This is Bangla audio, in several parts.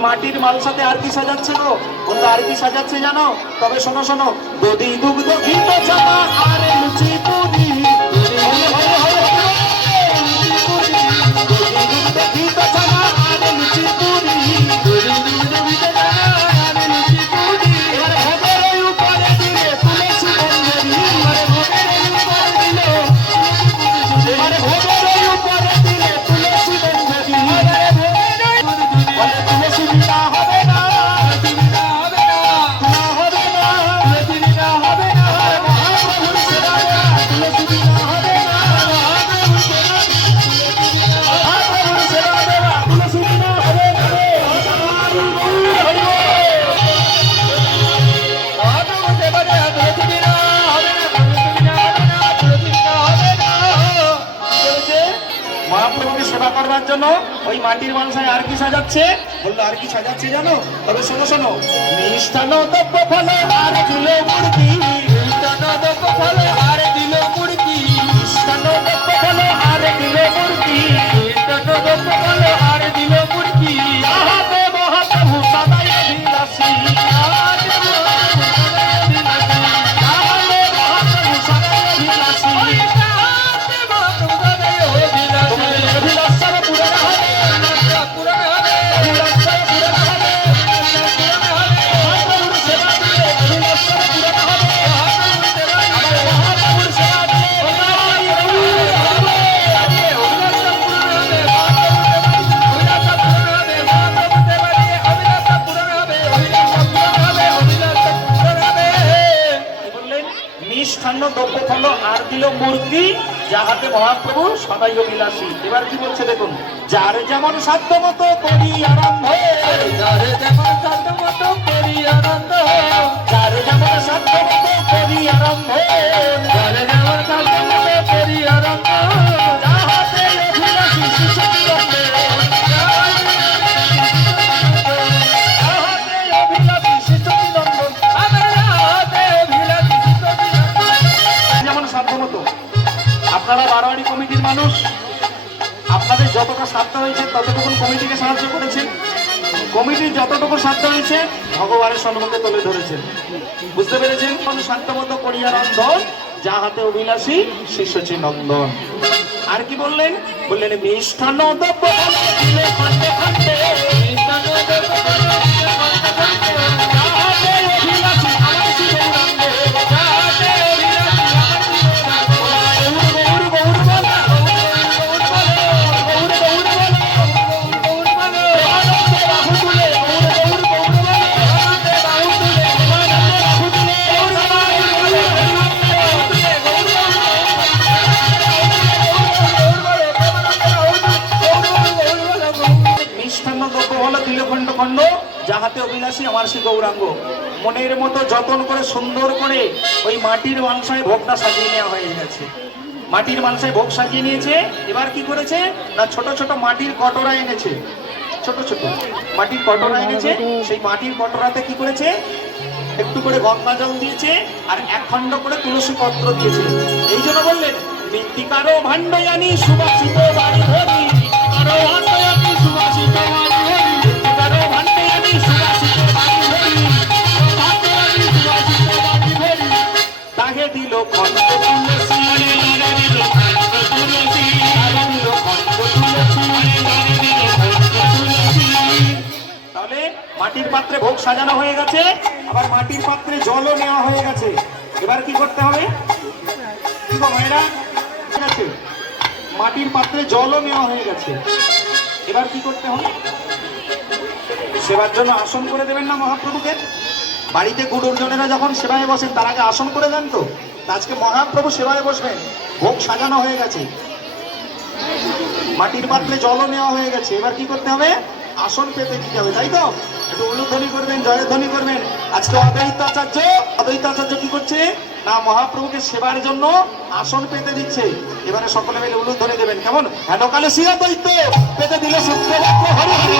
মাটির মালসাতে আর কি সাজাচ্ছে গো? বলতো আর কি সাজাচ্ছে জানো? তবে শোনো শোনো। দধি দুগ্ধ ঘিত চানা আর লুচি পুরি সেবা করবার জন্য ওই মাটির মানুষ আর কি সাজাচ্ছে? বলল, আর কি সাজাচ্ছে জানো? তবে শোনো শোনো। মিষ্টান্ন দ্রব্য ফলে আর কিলো মূর্তি, মিষ্টান্ন দ্রব্য ফলে আর দ্রব্য ফল আর দিল মূর্তি যাহাতে মহাপ্রভু সদাই বিলাসী এবার কি বলছে দেখুন? যার যেমন সাধ্য মতো করি আরম্ভ যার যেমন সাধ্য মতো করি আনন্দ যার যেমন সাধ্য মতো করি আরম্ভ যার যেমন সাধ্য মতো করি আরম্ভ যাহাতে যতটা সাধ্য হয়েছে ততটুকু কমিটিকে সাহায্য করেছেন। কমিটির যতটুকু সাধ্য হয়েছে, ভগবানের সম্মুখে তুলে ধরেছেন। বুঝতে পেরেছেন? কোন সাধ্যমতো করিয়া যা হাতে অভিলাষী, শিষ্যচি নন্দন। আর কি বললেন? বললেন মিষ্টান্ন দিলে যাহাতে অভিলাষী আমার সে গৌরাঙ্গ। মনের মতো যতন করে সুন্দর করে ওই মাটির মাংসায় ভোগটা সাজিয়ে নেওয়া হয়ে গেছে। মাটির মাংসায় ভোগ সাজিয়ে নিয়েছে, এবার কি করেছে? না, ছোট ছোট মাটির কটরা এনেছে। ছোট ছোট মাটির কটরা এনেছে, সেই মাটির কটরাতে কি করেছে? একটু করে গঙ্গা জল দিয়েছে আর এক খণ্ড করে তুলসী পত্র দিয়েছে। এই জন্য বললেন, মৃত্তিকারো ভাণ্ডয়ানি, সুবাসিত বাড়ি ধরি। মৃত্তিকারো ভাণ্ডয়ানি তাহলে মাটির পাত্রে ভোগ সাজানো হয়ে গেছে, আবার মাটির পাত্রে জলও নেওয়া হয়ে গেছে। এবার কি করতে হবে? কি গো মায়েরা আছে মাটির পাত্রে জলও নেওয়া হয়ে গেছে। এবার কি করতে হবে? সেবার জন্য আসন করে দেবেন না মহাপ্রভুকে? বাড়িতে গুরুজনেরা যখন সেবায় বসেন, তার আগে আসন করে দেন তা? আজকে মহাপ্রভু সেবায় বসবেন। ভোগ সাজানো হয়ে গেছে। মাটির পাত্রে জলও নেওয়া হয়ে গেছে। এবার কি করতে হবে? আসন পেতে দিতে হবে, তাই তো? একটু উলুধ্বনি করবেন, জয়ধ্বনি করবেন। আজকে অদ্বৈত আচার্য অদ্বৈত আচার্য কি করছে? না, মহাপ্রভুকে সেবার জন্য আসন পেতে দিচ্ছে। এবারে সকলে মিলে উলুধ্বনি দেবেন। কেমন? হেন কালে শিয়া দৈত্য পেতে দিলে সূত্রবাক্য হরি হরি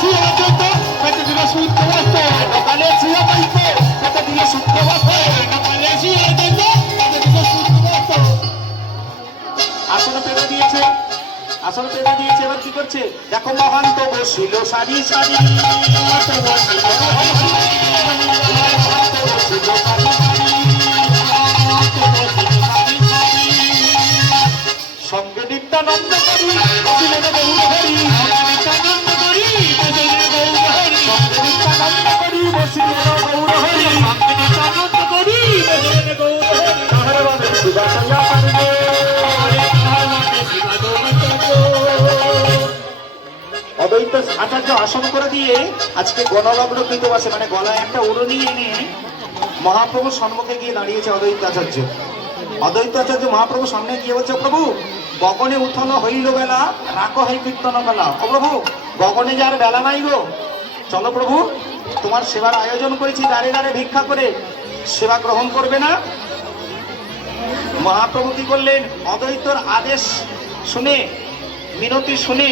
শিয়া দৈত্য পেতে দিলে সূত্রবাক্য হেন কালে শিয়া দৈত্য পেতে দিলে সূত্রবাক্য হেন কালে শিয়া দৈত্য আসন পেতে দিয়েছে, আসলে পেতে দিয়েছে, এবার কি করছে দেখো বসিল মহান্ত বসিল সারি সারি। সঙ্গে নিত্যানন্দ করি অদ্বৈত আচার্য আসন করে দিয়ে আজকে গণলগ্ন কৃত বসে মানে গলায় একটা উড়নি এনে মহাপ্রভুর সম্মুখে গিয়ে দাঁড়িয়েছে অদ্বৈত আচার্য। অদ্বৈত আচার্য মহাপ্রভু সামনে গিয়ে বলছে, প্রভু, গগনে উত্থন হইল বেলা, রাখ হই কীর্তন বেলা ও প্রভু, গগনে যার বেলা নাই গো। চলো প্রভু, তোমার সেবার আয়োজন করেছি দাঁড়িয়ে দাঁড়িয়ে ভিক্ষা করে সেবা গ্রহণ করবে না? মহাপ্রভু কি করলেন? অদ্বৈতর আদেশ শুনে, মিনতি শুনে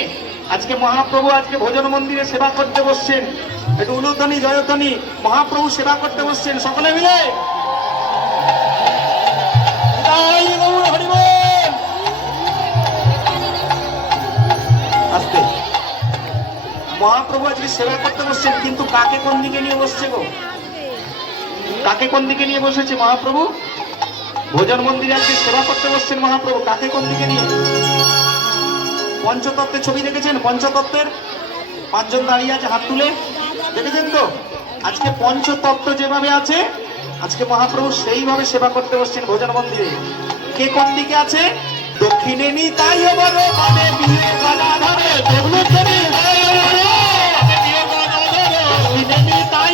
আজকে মহাপ্রভু আজকে ভোজন মন্দিরে সেবা করতে বসছেন। একটু উলুধ্বনি, জয়ধ্বনি, মহাপ্রভু সেবা করতে বসছেন। সকলে মিলে? মহাপ্রভু আজকে সেবা করতে বসছেন, কিন্তু কাকে কোন দিকে নিয়ে বসছে গো? কাকে কোন দিকে নিয়ে বসেছে মহাপ্রভু? ভোজন মন্দিরে আজকে সেবা করতে বসছেন মহাপ্রভু, কাকে কোন দিকে নিয়ে? পঞ্চতত্ত্বের ছবি দেখেছেন? পঞ্চতত্ত্বের পাঁচজন দাঁড়িয়ে আছে হাত তুলে। দেখেছেন তো? আজকে পঞ্চতত্ত্ব যেভাবে আছে, আজকে মহাপ্রভু সেইভাবে সেবা করতে বসছেন ভোজন মন্দিরে। কে কোন দিকে আছে? দক্ষিণে নি তাই নি তাই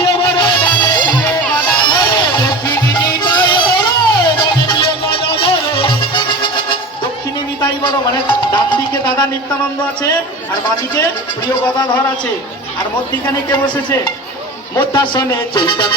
দক্ষিণে মানে ডান দিকে দাদা নিত্যানন্দ আছে, আর বাদিকে প্রিয় গদাধর আছে, আর মধ্যিখানে কে বসেছে? মধ্যাসনে চৈতন্য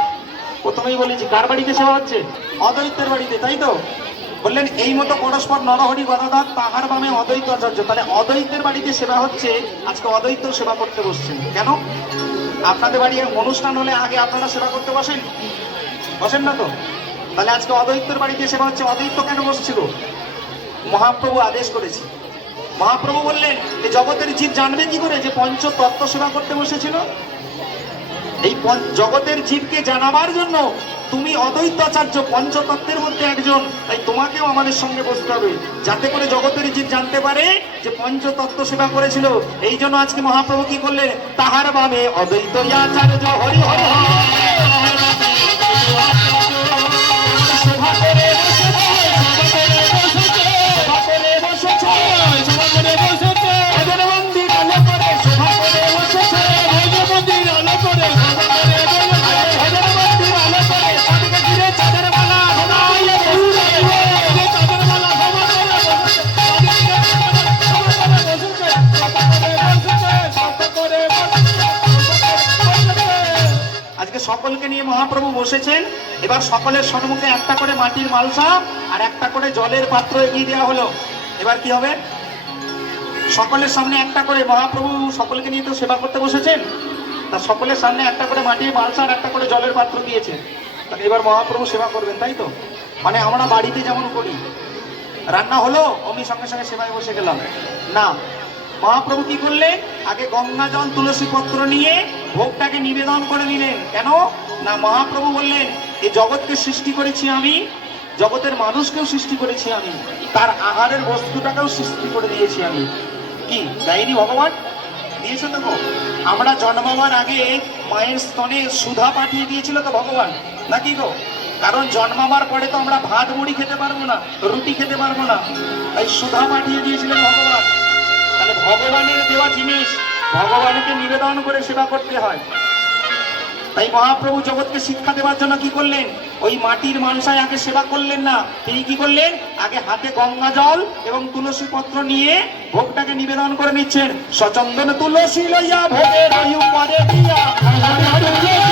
প্রথমেই বলেছি কার বাড়িতে সেবা হচ্ছে? অদ্বৈতের বাড়িতে, তাই তো? বললেন, এই মতো পরস্পর নরহরি গদাধর, তাহার বামে অদ্বৈত আচার্য। তাহলে অদ্বৈতের বাড়িতে সেবা হচ্ছে, আজকে অদ্বৈত সেবা করতে বসছেন। কেন? আপনাদের বাড়ি অনুষ্ঠান হলে আগে আপনারা সেবা করতে বসেন? বসেন না তো? তাহলে আজকে অদ্বৈতের বাড়িতে সেবা হচ্ছে, অদ্বৈত কেন বসছিল? মহাপ্রভু আদেশ করেছে। মহাপ্রভু বললেন যে জগতের জীব জানবে কি করে যে পঞ্চ তত্ত্ব সেবা করতে বসেছিল? এই জগতের জীবকে জানাবার জন্য তুমি অদ্বৈতাচার্য পঞ্চতত্ত্বের মধ্যে একজন। তাই তোমাকেও আমাদের সঙ্গে বসতে হবে। যাতে করে জগতের জীব জানতে পারে যে পঞ্চতত্ত্ব সেবা করেছিল। এই জন্য আজকে মহাপ্রভু কি করলেন? তাহার বামে অদ্বৈত আচার্য হরি হরি। নিয়ে মহাপ্রভু বসেছেন। এবার সকলের সম্মুখে একটা করে মাটির মালসা আর একটা করে জলের পাত্র এগিয়ে দেওয়া হলো। এবার কি হবে? সকলের সামনে একটা করে মহাপ্রভু সকলকে নিয়ে তো সেবা করতে বসেছেন। তা সকলের সামনে একটা করে মাটির মালসা আর একটা করে জলের পাত্র দিয়েছে তাহলে এবার মহাপ্রভু সেবা করবেন, তাই তো? মানে আমরা বাড়িতে যেমন করি। রান্না হলো, অমনি সঙ্গে সঙ্গে সেবায় বসে গেলাম। না, মহাপ্রভু কি করলেন? আগে গঙ্গা জল তুলসী পত্র নিয়ে ভোগটাকে নিবেদন করে দিলেন কেন? না মহাপ্রভু বললেন এই জগৎকে সৃষ্টি করেছি আমি, জগতের মানুষকেও সৃষ্টি করেছি আমি, তার আহারের বস্তুটাকেও সৃষ্টি করে দিয়েছি আমি। কি, দেয়নি ভগবান? দিয়েছে তো আমরা জন্মাবার আগে মায়ের স্তনে সুধা পাঠিয়ে দিয়েছিল তো ভগবান। নাকি গো? কারণ জন্মাবার পরে তো আমরা ভাত, মুড়ি খেতে পারব না, রুটি খেতে পারব না। তাই সুধা পাঠিয়ে দিয়েছিলেন ভগবান। তাহলে ভগবানের দেওয়া জিনিস ভগবানকে নিবেদন করে সেবা করতে হয়। তাই মহাপ্রভু জগৎকে শিক্ষা দেওয়ার জন্য কি করলেন? ওই মাটির মানসায় আগে সেবা করলেন না। তিনি কি করলেন? আগে হাতে গঙ্গা জল এবং তুলসী পত্র নিয়ে ভোগটাকে নিবেদন করে নিচ্ছেন। সচন্দন তুলসী লইয়া ভোগের আয়ু পরে দিয়া।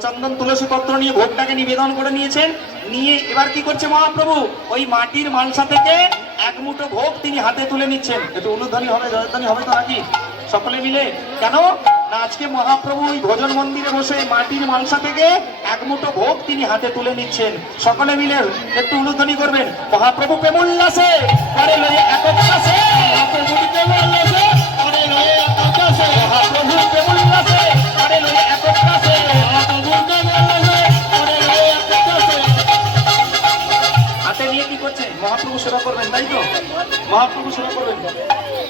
সচন্দন তুলসী পত্র নিয়ে ভোগটাকে নিবেদন করে নিয়েছেন। নিয়ে এবার কি করছে মহাপ্রভু? ওই মাটির মালসা থেকে এক মুঠো ভোগ তিনি হাতে তুলে নিচ্ছেন। একটু অনুধ্বনি হবে, জয়ধ্বনি হবে তো নাকি? সকলে মিলে। কেন? আজকে মহাপ্রভু ওই ভোজন মন্দিরে বসে মাটির মালসা থেকে এক মুঠো ভোগ তিনি হাতে তুলে নিচ্ছেন। সকলে মিলে একটু অনুধ্বনি করবেন। মহাপ্রভু প্রেমোল্লাসে করে লয়ে একক তাই তো? মহাপ্রভু সেবা করবেন?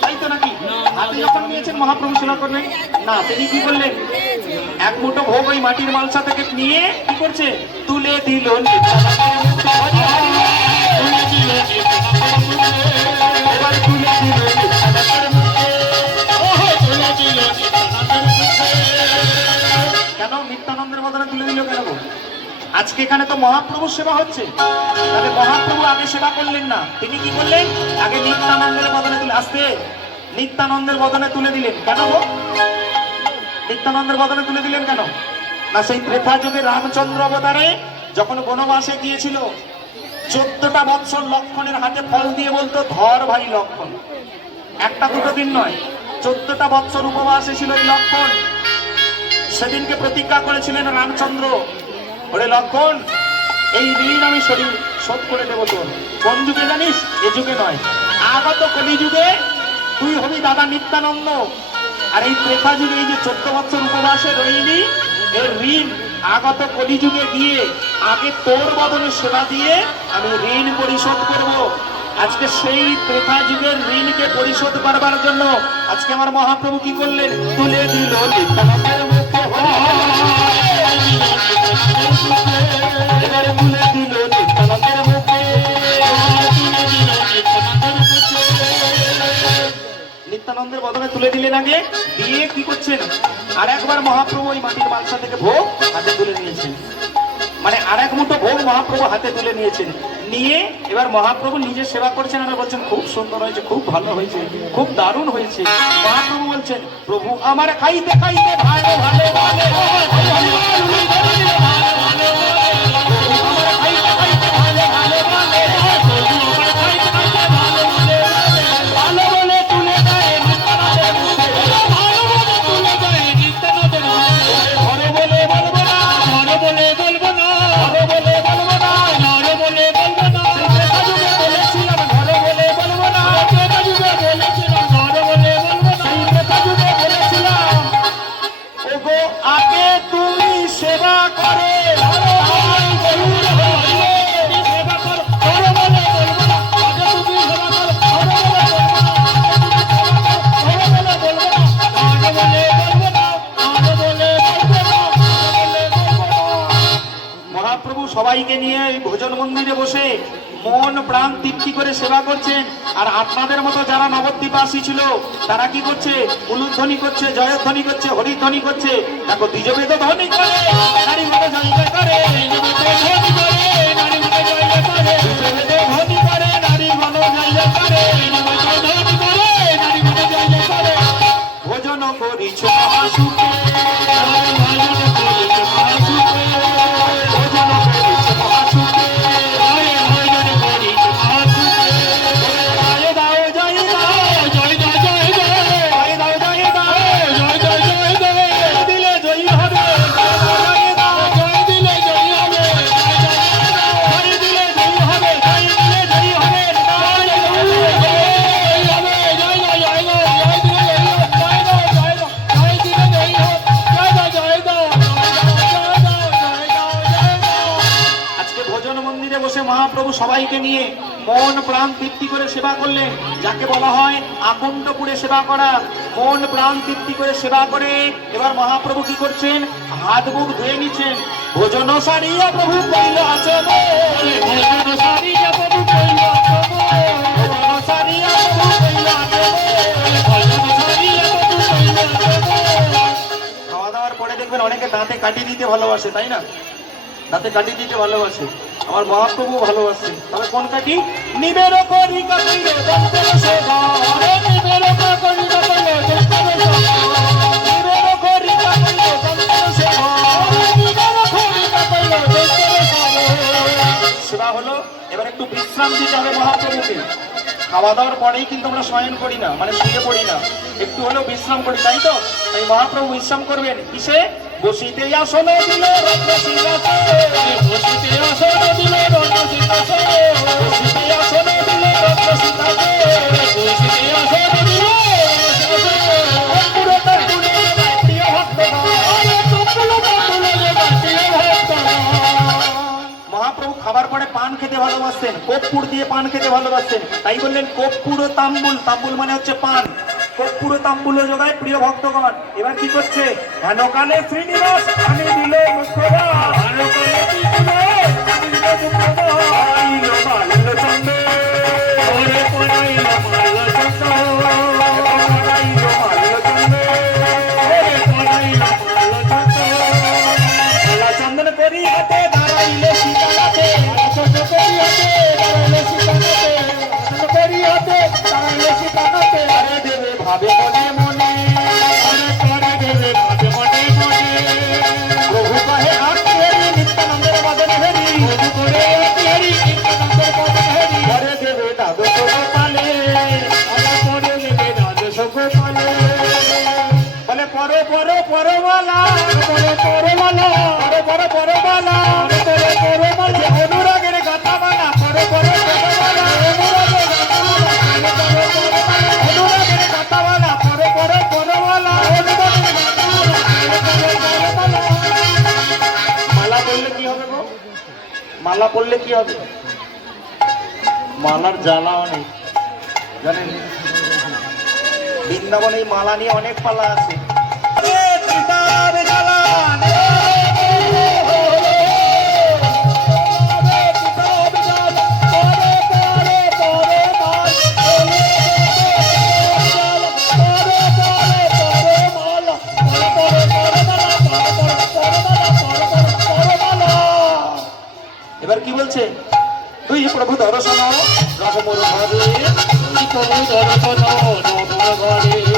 তাই তো নাকি? হাতে যখন নিয়েছেন মহাপ্রভু সেবা করবেন? না তিনি কি করলেন? এক মুঠো ভোগ ওই মাটির মালসা থেকে নিয়ে কি করছে? তুলে দিল কেন নিত্যানন্দের বদলে তুলে দিল কেন? আজকে এখানে তো মহাপ্রভু সেবা হচ্ছে। তাহলে মহাপ্রভু আগে সেবা করলেন না। তিনি কি করলেন? আগে নিত্যানন্দের বদলে তুলে আসতে। নিত্যানন্দের বদলে তুলে দিলেন। কেন নিত্যানন্দের বদলে তুলে দিলেন কেন? না সেই ত্রেতা যুগে রামচন্দ্র অবতারে যখন বনবাসে গিয়েছিল, চোদ্দটা বৎসর লক্ষণের হাতে ফল দিয়ে বলতো, ধর ভাই লক্ষণ। একটা দুটো দিন নয়, চোদ্দটা বৎসর উপবাসে ছিল এই লক্ষণ। সেদিনকে প্রতিজ্ঞা করেছিলেন রামচন্দ্র। ওরে লক্ষণ, এই ঋণ আমি শরীর শোধ করে দেবো তোর। কোন যুগে জানিস? এ যুগে নয়। আগত কলিযুগে তুই হবি দাদা নিত্যানন্দ। আর এই ত্রেতা যুগে, এই যে চোদ্দ বছর উপবাসে রইলি এর ঋণ আগত কলিযুগে গিয়ে আগে তোর বদলে সেবা দিয়ে আমি ঋণ পরিশোধ করব। আজকে সেই ত্রেতা যুগের ঋণকে পরিশোধ করবার জন্য আজকে আমার মহাপ্রভু কি করলেন? তুলে দিল নিত্যানন্দের নিত্যানন্দের বদলে তুলে দিলেন আগে। দিয়ে কি করছেন? আর একবার মহাপ্রভু ওই মাটির মালসা থেকে ভোগ হাতে তুলে নিয়েছেন। মানে আর এক মুঠো ভোগ মহাপ্রভু হাতে তুলে নিয়েছেন নিয়ে এবার মহাপ্রভু নিজে সেবা করছেন আর বলছেন খুব সুন্দর হয়েছে খুব ভালো হয়েছে খুব দারুণ হয়েছে মহাপ্রভু বলছেন প্রভু আমার খাইতে খাইতে ভালো ভালো ভালো সবাইকে নিয়ে এই ভোজন মন্দিরে বসে মন প্রাণ তৃপ্তি করে সেবা করছেন। আর আপনাদের মতো যারা নবদ্বীপাসী ছিল, তারা কি করছে? উলুধ্বনি করছে, জয়ধ্বনি করছে, হরিধ্বনি করছে। দেখো, দ্বিজবেদ ধ্বনি করে জয় করে ধ্বনি সবাইকে নিয়ে মন প্রাণ তৃপ্তি করে সেবা করলেন যাকে বলা হয় আকণ্ঠপুরে সেবা করা, মন প্রাণ তৃপ্তি করে সেবা করে। এবার মহাপ্রভু কি করছেন? হাত মুখ ধুয়ে নিচ্ছেন। ভোজন সারিয়া প্রভু কইল খাওয়া দাওয়ার পরে দেখবেন অনেকে দাঁতে কাটি দিতে ভালোবাসে, তাই না? দাঁতে কাটি দিতে ভালোবাসে। আমার মহাপ্রভু ভালোবাসে তবে কোন কাটি নিবের করি সেবা। হলো এবার একটু বিশ্রাম দিতে হবে মহাপ্রভুকে। খাওয়া দাওয়ার পরেই কিন্তু আমরা শয়ন করি না মানে শুয়ে পড়ি না। একটু হলেও বিশ্রাম করি তাই তো? তাই মহাপ্রভু বিশ্রাম করবেন। কিসে? বসিতে আসন দিল রত্ন সিংহাসনে বসিতে মহাপ্রভু খাবার পরে পান খেতে ভালোবাসতেন। কর্পূর দিয়ে পান খেতে ভালোবাসতেন। তাই বললেন, কর্পূর ও তাম্বুল। তাম্বুল মানে হচ্ছে পান। কর্পূর তাম্বুলে যোগায় প্রিয় ভক্তগণ। এবার কি করছে? হেনকালে শ্রীনিবাস আমি দিলে মুখরা হেনকালে শ্রীনিবাস আমি দিলে মুখরা দেবে ভাবে মালা পড়লে কি হবে? মালার জ্বালা অনেক, জানেন? বৃন্দাবনে এই মালা নিয়ে অনেক পালা আছে। কি বলছে? তুই প্রভু দর্শন রকমর ঘরে তুই প্রভু দর্শন রকমর ঘরে।